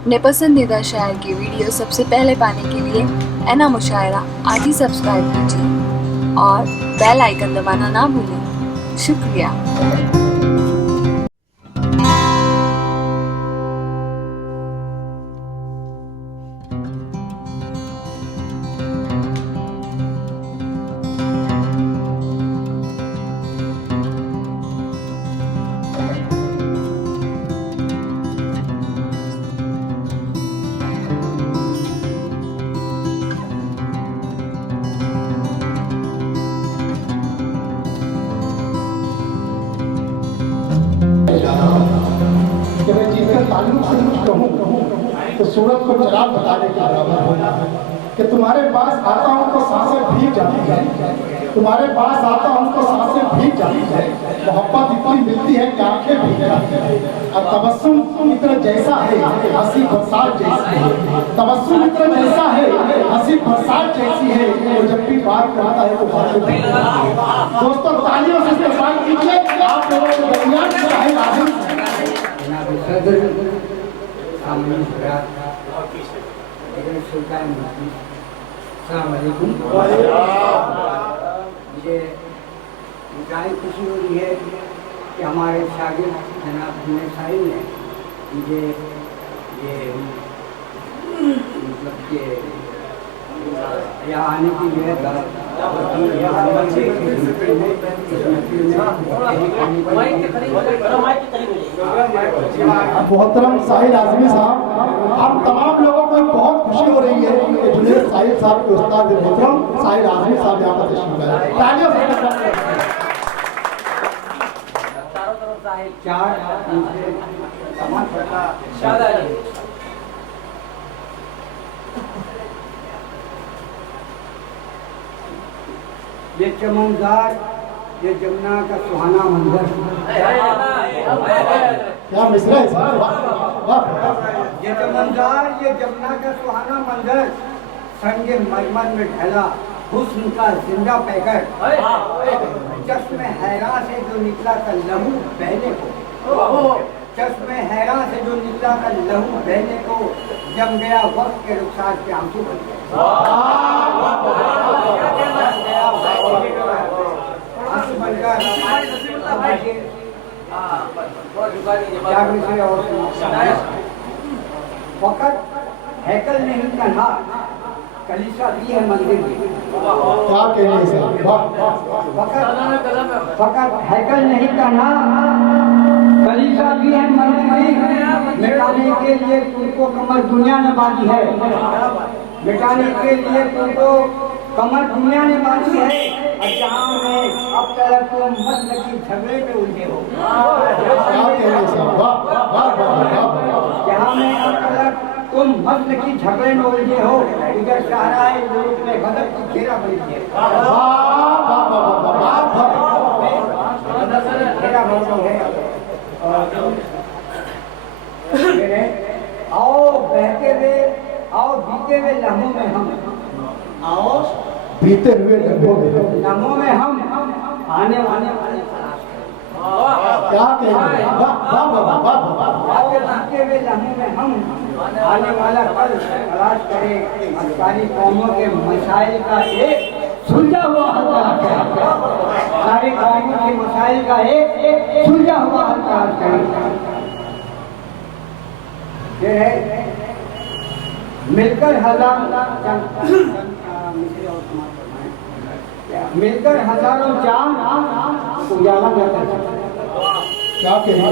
अपने पसंदीदा शायर की वीडियो सबसे पहले पाने के लिए एना मुशायरा आज ही सब्सक्राइब कीजिए और बेल आइकन दबाना ना भूलें। शुक्रिया। कि मैं जिसका ताल्लुक से कुछ कहूँ तो सूरत को चराग बताने के बराबर होगा कि तुम्हारे पास आता हूँ तो सांसें भीग जाती है, तुम्हारे पास आता हूँ तो सांसें भीग जाती है, मोहब्बत इतनी मिलती है कि आंखें भीग जाती है। और तबस्सुम इतना जैसा है हंसी बरसात जैसी है, तबस्सुम इतना जैसा है हंसी बरसात जैसी है, वो जब भी बात करता है तो बातें भीग जाती है। दोस्तों तालियों से इस्तेमाल कीजिए आप लोगों के दरमियान शाहिद आज़म मुझे इंतहाई खुशी हो रही है कि हमारे शागिर्द जनाब जुनैद साहिब ने मुझे ये मतलब कि यहाँ आने की जो है मोहतरम साहिल आज़मी साहब, हम तमाम लोगों को बहुत खुशी हो रही है कि जुनैद साहिब साहब के उस्ताद मोहतरम साहिल आज़मी साहब यहाँ पर तशरीफ लाए। तालियों से ये चमनदार, ये जमुना का सुहाना मंजर, क्या मिसरा है साहब, ये चमनदार, ये जमुना का सुहाना मंजर, संगे मरमर में ढला हुस्न का जिंदा पैकर, चश्मे हैरान से जो निकला था लहू बहने को, चश्मे हैरान से जो निकला था लहू बहने को, जम गया वक्त के रुखसार के आंसू बन गए। आंसू बनकर फकत हैकल नहीं कन्हा, कलीसा भी है मंदिर में। क्या कहने से फकत हैकल नहीं कन्हा, कलीसा भी है मंदिर में। मिटाने के लिए तुमको कमर दुनिया ने बांधी है, मिटाने के लिए तुमको कमर दुनिया ने बांधी है। और जहाँ में अब तक तुम मस्ल की झगड़े में उलझे हो, जहाँ में अब तक तुम मस्ल की झगड़े में उलझे हो, इधर शहराए मुल्क में गदर की घेरा बनी है, घेरा बनी है। आओ बहते हुए, आओ बीते हुए लम्हों में हम, आओ बीते हुए लम्हों में हम आने वाले क्या कहने बीते हुए लम्हों में हम आने वाला कल तलाश करें। सारी कौमों के मसाइल का एक सुलझा हुआ हल तलाश करें, सारी कौमों के मसाइल का एक सुलझा हुआ हल तलाश करें। ये है मिलकर हजारों चांद उजाला न कर सके, क्या कहने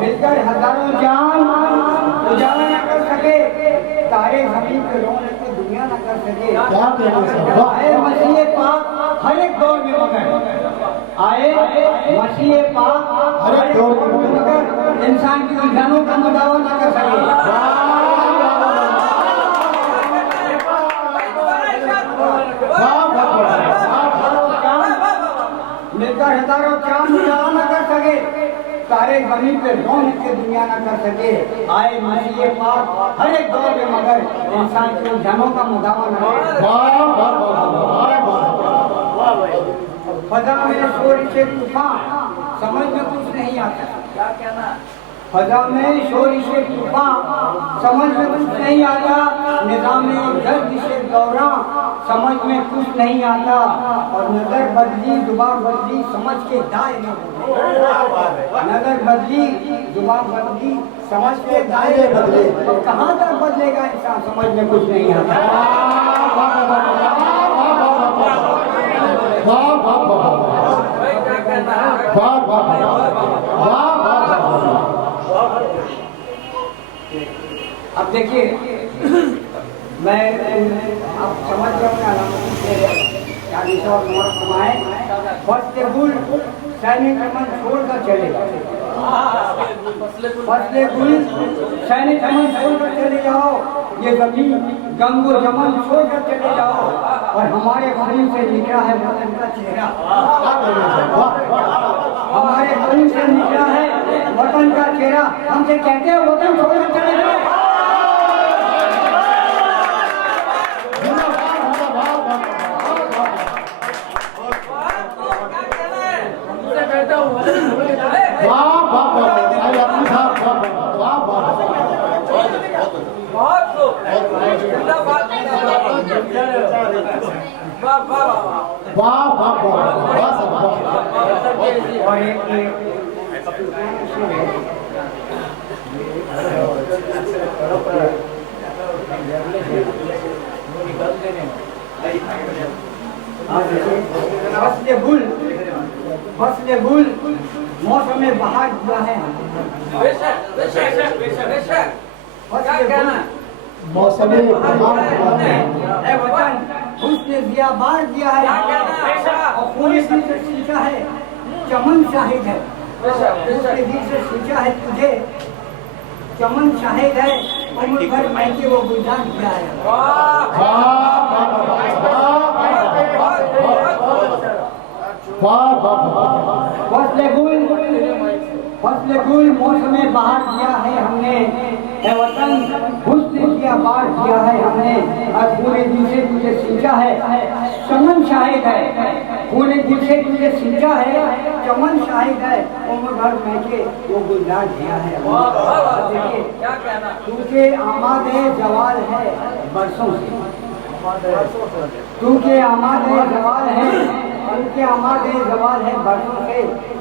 मिलकर हजारों चांद उजाला न कर सके, तारे जमीन पे रोने की दुनिया न कर सके। क्या कहने आए मसीह पाक हर एक दौर में मगर, आए मसीह पाक हर एक दौर में मगर इंसान की उलझनों का मुदावा न कर सके। मिलकर हजारों चांद उजाला न कर सके, तारे जमीन पे रौनक की दुनिया न कर सके। आए मसीह पाक हर एक दौर में मगर इंसान की उलझनों का मुदावा न करे। फजा में शोर से तूफान, समझ में कुछ नहीं आता, क्या कहना फजा में शोर से तूफान समझ में कुछ नहीं आता, निजाम दर्द से दौरा समझ में कुछ नहीं आता, और नजर बदली जुबान बदली समझ के दाए न बदले। नजर बदली जुबान बदली समझ के दाए बदले, तो कहाँ तक बदलेगा इंसान, समझ में कुछ नहीं आता। अब देखिए, मैं अब समझ रहा हूँ फर्स्ट टेबुल सैनिक अमन छोड़कर चलेगा, फर्स्ट टेबुल सैनिक अमन छोड़कर चले जाओ, ये जमीन गंगो जमन छोड़कर चले जाओ, और हमारे खून से निकला है वतन का चेहरा, हमारे खून से निकला है वतन का चेहरा, हमसे कहते हैं वतन छोड़कर चले जाओ। फसले बुल मौसम में बहार दिया है, मौसम वतन उसने दिया बार दिया है, और खून से सींचा है चमन शाहिद है, उसने दिल से सींचा है तुझे चमन शाहिद है, उम्र भर मैंने वो गुलजान किया है। फसले गुल मौसम में बाहर किया है हमने, है वतन हुस्न किया बार किया है हमने, और पूरे दिल से तुझे सींचा है चमन शाहिद है, पूरे दिल से तुझे सींचा है चमन शाहिद है, उम्र भर मैंने वो गुलजार किया है। देखिए तुझे आमादे जवाल है बरसों से, तुझे आमादे जवाल है, उनके आमादे जवाल है बरसों से,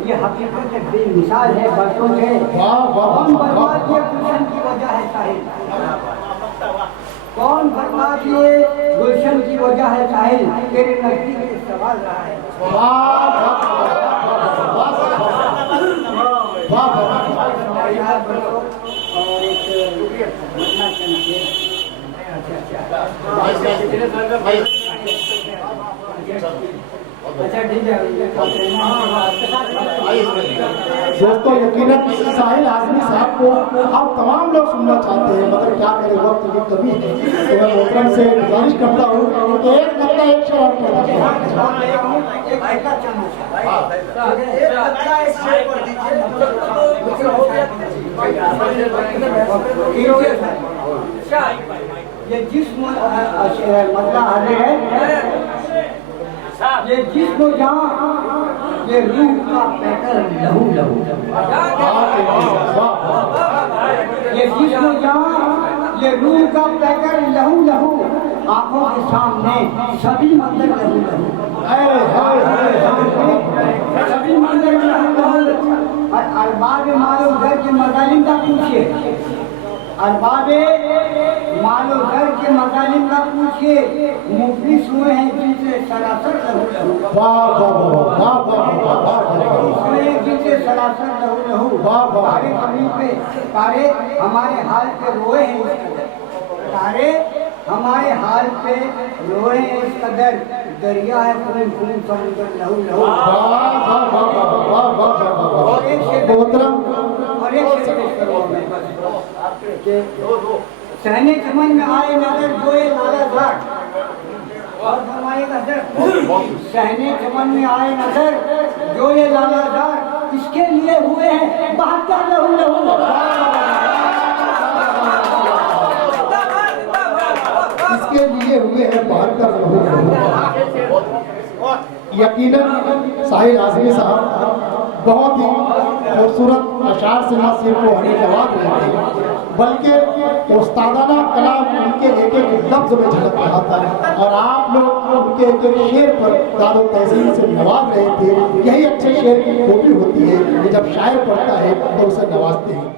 ये हकीकत बेमिसाल है बरसों से, कौन बर्बाद ये गुलशन की वजह है साहिल, कौन बर्बाद ये गुलशन की वजह है साहिल, तेरे नजदीक सवाल रहा है। और एक अच्छा ठीक है दोस्तों, यकीनन साहिल आजमी साहब को आप तमाम लोग सुनना चाहते हैं, मगर क्या करें वक्त की कमी है, तो मैं मोहतरम से गुजारिश करता हूँ कि एक बच्चा एक शेर ये जिस्म मतलब है, ये जिस्म जहाँ ये रूह का पैकर लहू लहू, ये जिस्म जहाँ ये रूह का पैकर लहू लहू, आंखों के सामने सभी मंदिर लहू लहू, सभी मंदिर लहू लहू। और अरबाब मालो घर के मजालिम का पूछिए, अरबाब मालो घर के मजालिम का पूछिए, मुफलिस हुए हैं जिनसे सरासर लहू लहू, जिनसे सरासर लहू लहू, तारे जमीन पे तारे हमारे हाल पे रोए हैं इस कदर, तारे हमारे हाल पे रोए हैं इस कदर, दरिया है खून खून समुद्र लहू लहू। और एक शेर पेश करूँ मैं सहने चमन में आए नजर जो ये लाला घाट, और फरमाएगा सहने चमन में आए नजर जो ये लाला घाट, इसके लिए हुए हैं 72 लहू लहू, इसके लिए हुए हैं 72 लहू लहू। यकीनन साहिल आजमी साहब बहुत ही खूबसूरत अशार से न सिर्फ वो हमें नवाज रहे थे, बल्कि उस्तादाना कलाम उनके एक एक लफ्ज में झलक रहा था और आप लोग उनके एक एक शेर पर दादो तहसीन से नवाज रहे थे। यही अच्छे शेर की खूबी होती है कि जब शायर पढ़ता है तो उसे नवाजते हैं।